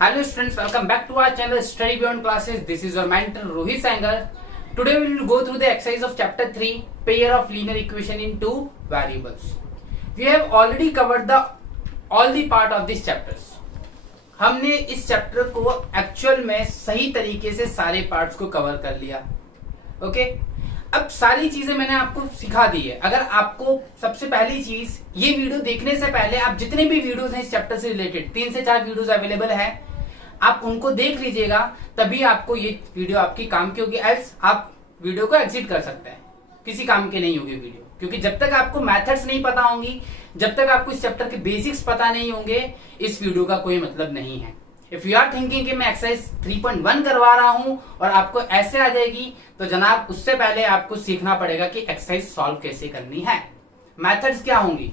Hello students, welcome back to our channel Study Beyond Classes. This is your mentor Rohit Sanger. Today we will go through the exercise of chapter 3, pair of linear equation in two variables. We have already covered all the part of these chapters. हमने इस chapter को actual में सही तरीके से सारे parts को cover कर लिया. ओके अब सारी चीजें मैंने आपको सिखा दी है. अगर आपको सबसे पहली चीज ये वीडियो देखने से पहले आप जितने भी वीडियोस हैं इस चैप्टर से रिलेटेड 3 से 4 वीडियोस अवेलेबल है, आप उनको देख लीजिएगा, तभी आपको ये वीडियो आपकी काम की होगी. एल्स आप वीडियो को एग्जिट कर सकते हैं, किसी काम की नहीं होगी वीडियो. क्योंकि जब तक आपको मेथड्स नहीं पता होंगी, जब तक आपको इस चैप्टर के बेसिक्स पता नहीं होंगे, इस वीडियो का कोई मतलब नहीं है. इफ यू आर थिंकिंग कि मैं एक्सरसाइज 3.1 करवा रहा हूं और आपको ऐसे आ जाएगी, तो जनाब उससे पहले आपको सीखना पड़ेगा कि एक्सरसाइज सॉल्व कैसे करनी है, मेथड्स क्या होंगी.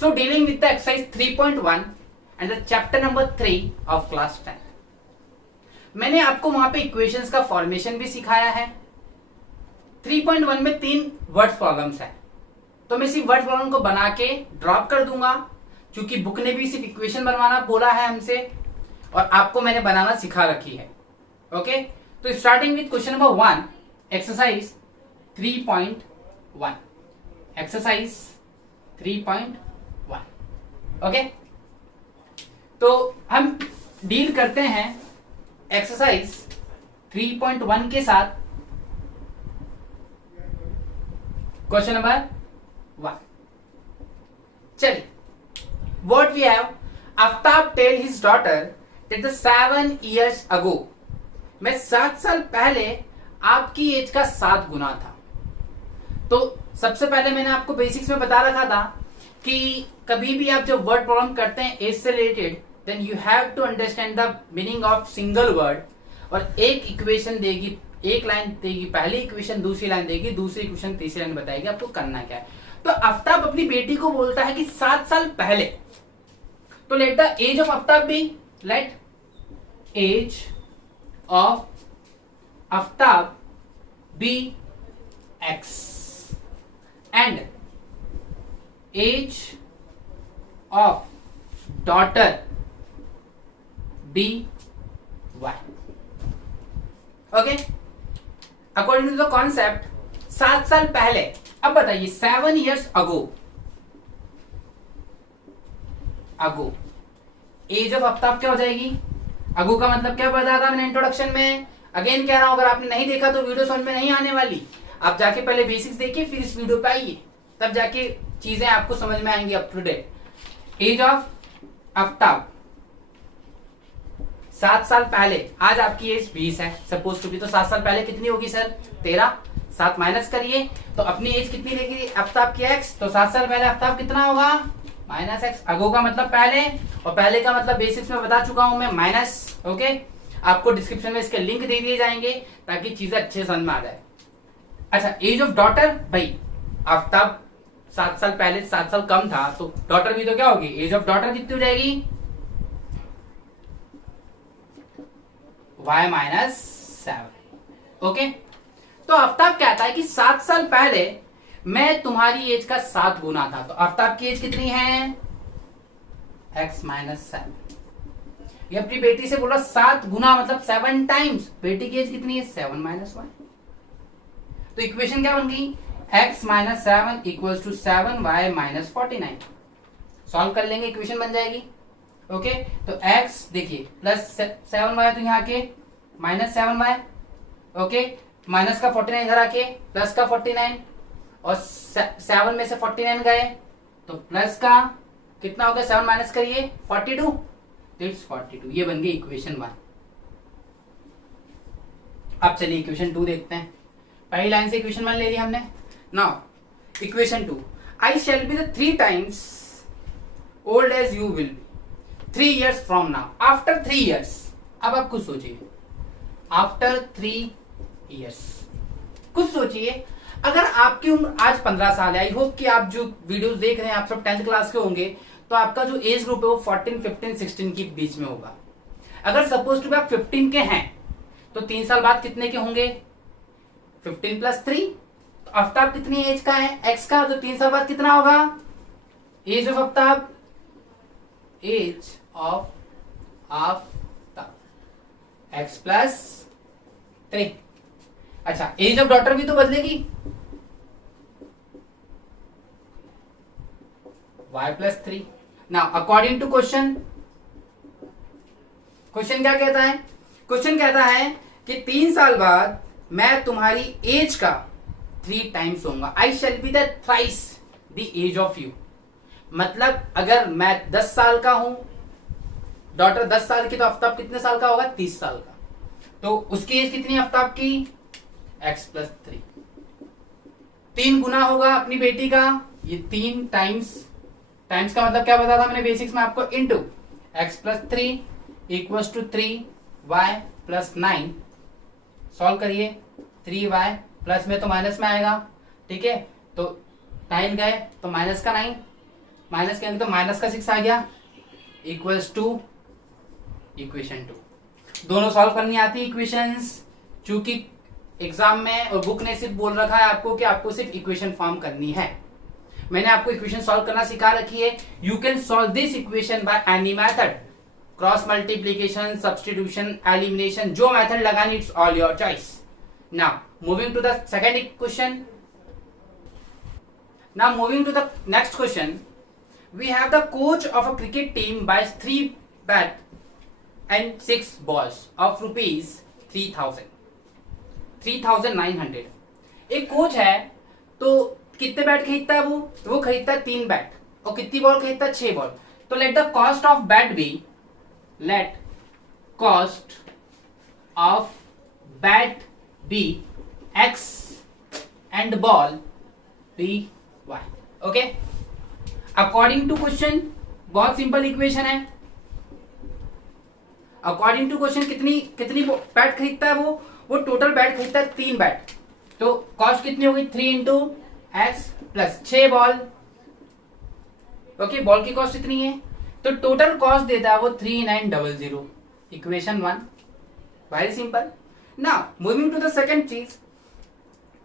So dealing with the exercise 3.1 and the chapter number 3 of class 10. मैंने आपको वहां पे इक्वेशंस का फॉर्मेशन भी सिखाया है. 3.1 में 3 वर्ड प्रॉब्लम्स है, तो मैं इसी वर्ड प्रॉब्लम को बना के ड्रॉप कर दूंगा, क्योंकि बुक ने भी सिर्फ इक्वेशन बनवाना बोला है हमसे और आपको मैंने बनाना सिखा रखी है. ओके तो starting with question number 1, exercise 3.1. Exercise 3.1. Okay तो हम डील करते हैं एक्सरसाइज 3.1 के साथ. Question number 1. चलिए, what we have, Aftab tell his daughter that 7 years ago, मैं 7 साल पहले आपकी एज का 7 गुना था. तो सबसे पहले मैंने आपको बेसिक्स में बता रखा था कि कभी भी आप जब वर्ड प्रॉब्लम करते हैं एज से related, then you have to understand the meaning of single word. और एक इक्वेशन देगी, एक लाइन देगी, पहली इक्वेशन दूसरी लाइन देगी, दूसरी इक्वेशन तीसरी लाइन बताएगी आपको करना क्या है. तो आफ्ताब अपनी बेटी को बोलता है कि 7 साल पहले, तो let the age of Aftab be, let age of Aftab be x and age of daughter be y. Okay according to the concept 7 साल पहले. अब बताइए 7 years ago, ago age of Aftab क्या हो जाएगी. अगो का मतलब क्या बताया था मैंने इंट्रोडक्शन में. अगेन कह रहा हूं, अगर आपने नहीं देखा तो वीडियो समझ में नहीं आने वाली. आप जाके पहले बेसिक्स देखिए, फिर इस वीडियो पे आइए, तब जाके चीजें आपको समझ में आएंगी up to date. Age of Aftab 7 साल पहले, आज आपकी एज 20 है सपोज टू बी, तो 7 साल पहले कितनी होगी सर, 13. 7 माइनस करिए तो अपनी एज कितनी रहेगी आफ्ताब की x, तो 7 साल पहले आफ्ताब कितना होगा -x. अगो का मतलब पहले, और पहले का मतलब बेसिक्स में बता चुका हूं मैं, माइनस. ओके आपको डिस्क्रिप्शन में इसके लिंक दे दिए जाएंगे ताकि चीजें अच्छे समझ में आ जाए. अच्छा एज ऑफ डॉटर, भाई आफ्ताब 7 साल पहले 7 साल कम था, तो डॉटर भी तो क्या होगी, एज ऑफ डॉटर कितनी हो जाएगी y-7. ओके तो आफ्ताब कहता है कि 7 साल पहले मैं तुम्हारी एज का 7 गुना था. तो आफ्ताब की एज कितनी है x-7. ये अपनी बेटी से बोला 7 गुना मतलब 7 टाइम्स. बेटी की एज कितनी है 7-1. तो इक्वेशन क्या बन गई, x-7 equals to 7y-49. Solve कर लेंगे, इक्वेशन बन जाएगी. ओके तो x देखिए प्लस 7y, तो यहाँ के -7y. ओके माइनस का 49 इधर आके प्लस का 49, और 7 में से 49 गए तो प्लस का कितना हो गया, 7 माइनस करिए 42, इट्स 42. ये बन गई इक्वेशन 1. अब चलिए इक्वेशन 2 देखते हैं. पहली लाइन से इक्वेशन 1 ले ली हमने. Now equation 2, I shall be the 3 times old age you will be 3 years from now. After 3 years, अब आप कुछ सोचिए, आफ्टर 3 years कुछ सोचिए. अगर आपकी उम्र आज 15 साल है, आई होप कि आप जो वीडियोस देख रहे हैं आप सब 10th क्लास के होंगे, तो आपका जो एज ग्रुप है वो 14, 15, 16 के बीच में होगा. अगर सपोज टू आप 15 के हैं, तो 3 साल बाद कितने के होंगे, 15 + 3. तो आफ्ताब कितनी एज का है, x का, तो 3 साल बाद कितना होगा age of Aftab, age of Aftab. x plus 3। अच्छा, एज ऑफ डॉटर भी तो बदलेगी, y plus 3। Now according to question, question क्या कहता है? क्वेश्चन कहता है कि 3 साल बाद मैं तुम्हारी एज का 3 टाइम्स होऊंगा। I shall be the thrice the age of you. मतलब अगर मैं 10 साल का हूं, डॉटर 10 साल की, तो आफ्ताब कितने साल का होगा? 30 साल का। तो उसकी एज कितनी आफ्ताब की? x plus 3। 3 गुना होगा अपनी बेटी का, ये 3 टाइम्स, टाइम्स का मतलब क्या बताया था मैंने बेसिक्स में आपको? Into x plus 3 equals to 3y plus 9। Solve करिए, 3y प्लस में तो माइनस में आएगा, ठीक है? तो 9 गए तो माइनस का 9, माइनस करेंगे तो माइनस का 6 आ गया, इक्वल्स टू इक्वेशन 2। दोनों सॉल्व करनी आती है इक्वेशंस, चूंकि एग्जाम में और बुक ने सिर्फ बोल रखा है आपको कि आपको सिर्फ इक्वेशन फॉर्म करनी है। मैंने आपको इक्वेशन सॉल्व करना सिखा रखी है। You can solve this equation by any method, cross multiplication, substitution, elimination, जो मेथड लगानी, it's all your choice. Now moving to the second question, now moving to the next question, we have the coach of a cricket team by 3 bat and 6 balls of rupees 3,900। एक coach है तो कितने bat खरीदता है वो? तो वो खरीदता है 3 बैट। और कितनी बॉल खरीदता है? 6 बॉल। तो let the cost of bat be, let cost of bat be x and ball be y। Okay, according to question, बहुत सिंपल इक्वेशन है। अकॉर्डिंग टू क्वेश्चन कितनी बैट खरीदता है वो टोटल बैट खरीदता है 3 बैट। तो कॉस्ट कितनी होगी? 3 into x plus 6 ball. Okay, ball की कॉस्ट इतनी है, तो टोटल कॉस्ट देता है वो 3900। Equation 1, very simple. Now moving to the second चीज,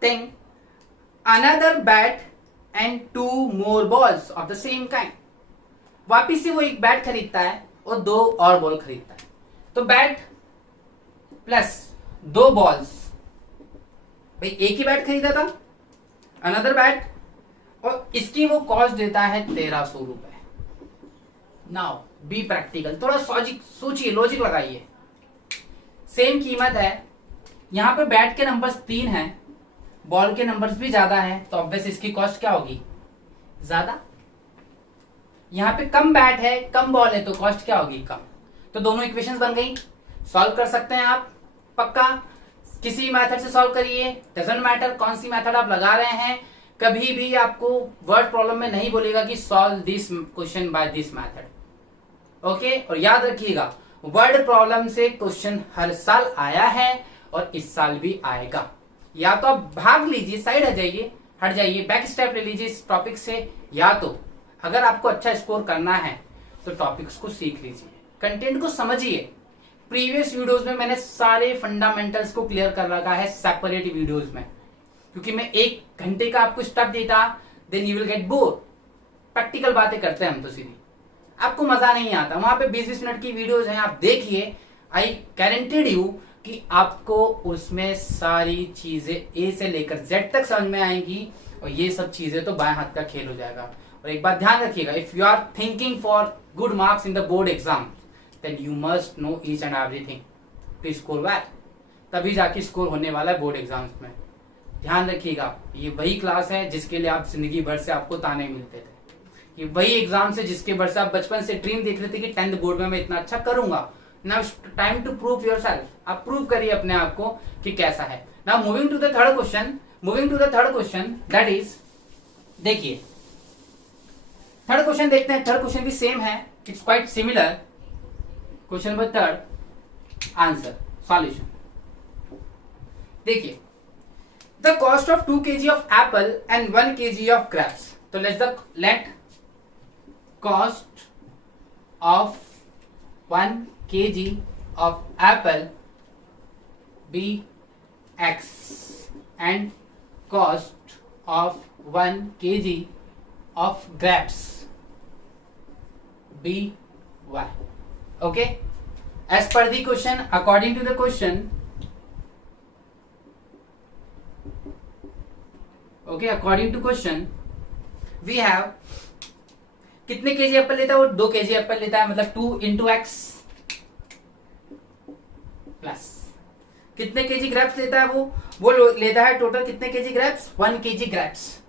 thing another bat and 2 more balls of the same kind. वापिस से वो एक बैट खरीदता है और 2 और बॉल खरीदता है। तो बैट प्लस 2 बॉल्स, भाई एक ही बैट खरीदा था, अनदर बैट, और इसकी वो कॉस्ट देता है 1300 रुपए। नाउ बी प्रैक्टिकल, थोड़ा सोचिए, लॉजिक लगाइए। सेम कीमत है, यहां पे बैट के नंबर्स 3 हैं, बॉल के नंबर्स भी ज्यादा है, तो ऑब्वियस इसकी कॉस्ट क्या होगी? ज्यादा। यहां पे कम बैट है, कम बॉल है, तो कॉस्ट क्या होगी? कम। तो दोनों इक्वेशंस बन गई। सॉल्व कर सकते हैं आप, पक्का किसी मेथड से सॉल्व करिए, डजंट मैटर कौन सी मेथड आप लगा रहे हैं। कभी भी आपको वर्ड प्रॉब्लम में नहीं बोलेगा कि solve this question by this method. Okay, और याद रखिएगा, वर्ड प्रॉब्लम से क्वेश्चन हर साल आया है और इस साल भी आएगा। या तो आप भाग लीजिए, साइड हट जाइए, बैक स्टेप ले लीजिए इस टॉपिक से, या तो अगर आपको अच्छा स्कोर करना है तो टॉपिक्स को सीख लीजिए, कंटेंट को समझिए। प्रीवियस वीडियोस में मैंने सारे फंडामेंटल्स को क्लियर कर रखा है सेपरेट वीडियोस में, क्योंकि मैं 1 घंटे का आपको स्टफ देता, then you will get bore. Practical बातें करते हैं हम तो सीधी, आपको मजा नहीं आता। वहां पे 20-20 मिनट की वीडियोस हैं, आप देखिए, आई गारंटेड यू कि आपको उसमें सारी चीजें ए से लेकर जेड तक समझ में आएंगी, और ये सब चीजें तो बाएं हाथ का खेल हो जाएगा। और एक बात ध्यान रखिएगा, if you are thinking for good marks in the board exam, then you must know each and everything to score well, तभी जाके स्कोर होने वाला है बोर्ड एग्जाम्स में। ध्यान रखिएगा, ये वही क्लास है जिसके लिए आप जिंदगी भर से आपको ताने मिलते थे, ये वही एग्जाम से जिसके भर से आप बचपन से ड्रीम देख रहे थे कि 10th बोर्ड में मैं इतना अच्छा करूंगा। Now time to prove yourself, आप प्रूव करिए अपने आप को कि कैसा है। Now moving to the third question, that is, देखिए थर्ड क्वेश्चन देखते हैं। थर्ड क्वेश्चन भी सेम है, it's quite similar. Question number 3, answer solution. देखिए, the cost of 2 kg of apple and 1 kg of grapes. तो let cost of 1 kg of apple be x and cost of 1 kg of grapes be y. Okay, As per the question, according to the question, okay, according to question, we have कितने KG Apple लेता है वो? 2 KG Apple लेता है, मतलब 2 into x plus कितने KG grapes लेता है वो लेता है टोटल कितने केजी ग्रेप्स? 1 KG grapes.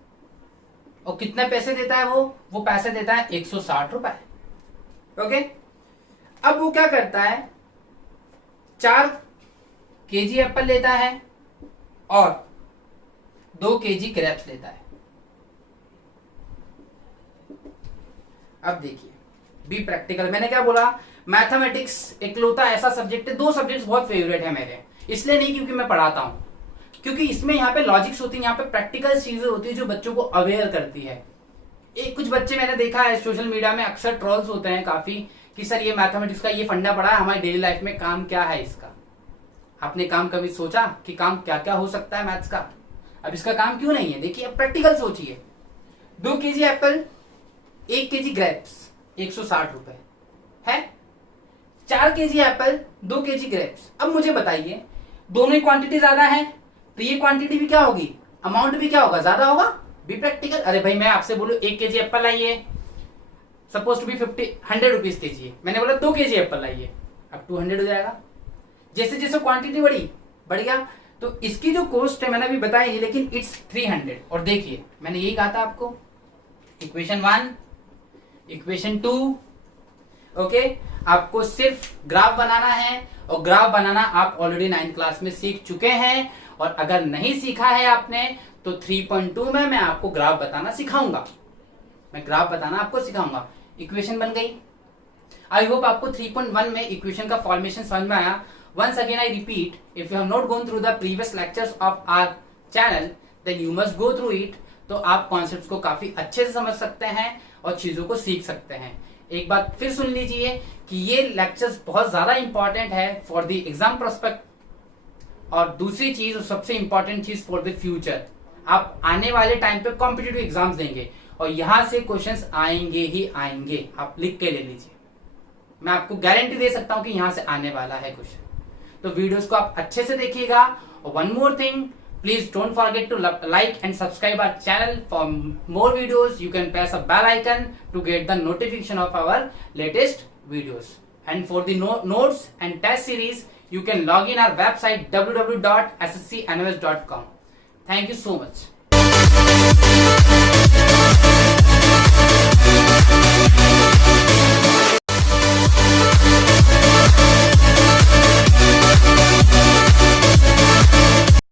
और कितने पैसे देता है वो पैसे देता है 160 रुपए। ओके, अब वो क्या करता है, 4 केजी एप्पल लेता है और 2 केजी ग्रेप्स लेता है। अब देखिए, बी प्रैक्टिकल। मैंने क्या बोला, मैथमेटिक्स इकलौता ऐसा सब्जेक्ट है, 2 सब्जेक्ट्स बहुत फेवरेट है मेरे, इसलिए नहीं क्योंकि मैं पढ़ाता हूं, क्योंकि इसमें यहाँ पे लॉजिक्स होती है, यहाँ पे प्रैक्टिकल चीजें होती है जो बच्चों को अवेयर करती है। एक कुछ बच्चे मैंने देखा है सोशल मीडिया में अक्सर ट्रोल्स होते हैं काफी कि सर ये मैथमेटिक्स का ये फंडा पड़ा है, हमारी डेली लाइफ में काम क्या है इसका? आपने काम कभी सोचा कि काम क्या क्या हो सकता है मैथ्स का? अब इसका काम क्यों नहीं है? देखिए, अब प्रैक्टिकल सोचिए। 2 केजी एप्पल, 1 केजी ग्रेप्स, 160 रुपए है। 4 केजी एप्पल, 2 केजी ग्रेप्स। अब मुझे बताइए, दोनों ही क्वांटिटी ज्यादा है, तो ये क्वांटिटी भी क्या होगी, अमाउंट भी क्या होगा, ज्यादा होगा। Be practical. अरे भाई, मैं आपसे बोलूं 1 केजी एप्पल लाइए, suppose to be 100 rupees KG है, मैंने बोला 2 केजी एप्पल लाइए, अब 200 हो जाएगा। जैसे जैसे क्वांटिटी बढ़ गया, तो इसकी जो कॉस्ट है मैंने अभी बताई, लेकिन इट्स 300। और देखिए, मैंने यही कहा था आपको, इक्वेशन 1, इक्वेशन 2, ओके, आपको सिर्फ ग्राफ बनाना है, और ग्राफ बनाना आप ऑलरेडी 9th क्लास में सीख चुके हैं। और अगर नहीं सीखा है आपने तो 3.2 में मैं आपको ग्राफ बताना सिखाऊंगा, मैं ग्राफ बताना आपको सिखाऊंगा। इक्वेशन बन गई। आई होप आपको 3.1 में इक्वेशन का फॉर्मेशन समझ में आया। Once again I repeat, if you have not gone through the previous lectures of our channel then you must go through it, तो आप कॉन्सेप्ट्स को काफी अच्छे से समझ सकते हैं और चीजों को सीख सकते हैं। एक बात फिर सुन लीजिए कि ये लेक्चर्स बहुत ज्यादा इंपॉर्टेंट है फॉर द एग्जाम प्रोस्पेक्ट, और दूसरी चीज और सबसे इंपॉर्टेंट चीज फॉर द फ्यूचर। आप आने वाले टाइम पे कॉम्पिटिटिव एग्जाम्स देंगे और यहां से क्वेश्चंस आएंगे ही आएंगे, आप लिख के ले लीजिए, मैं आपको गारंटी दे सकता हूं कि यहां से आने वाला है क्वेश्चन। तो वीडियोस को आप अच्छे से देखिएगा। और one more thing, please don't forget to like and subscribe our channel. For more videos you can press a bell icon to get the notification of our latest videos. And for the notes and test series you can log in our website www.sscnws.com. Thank you so much.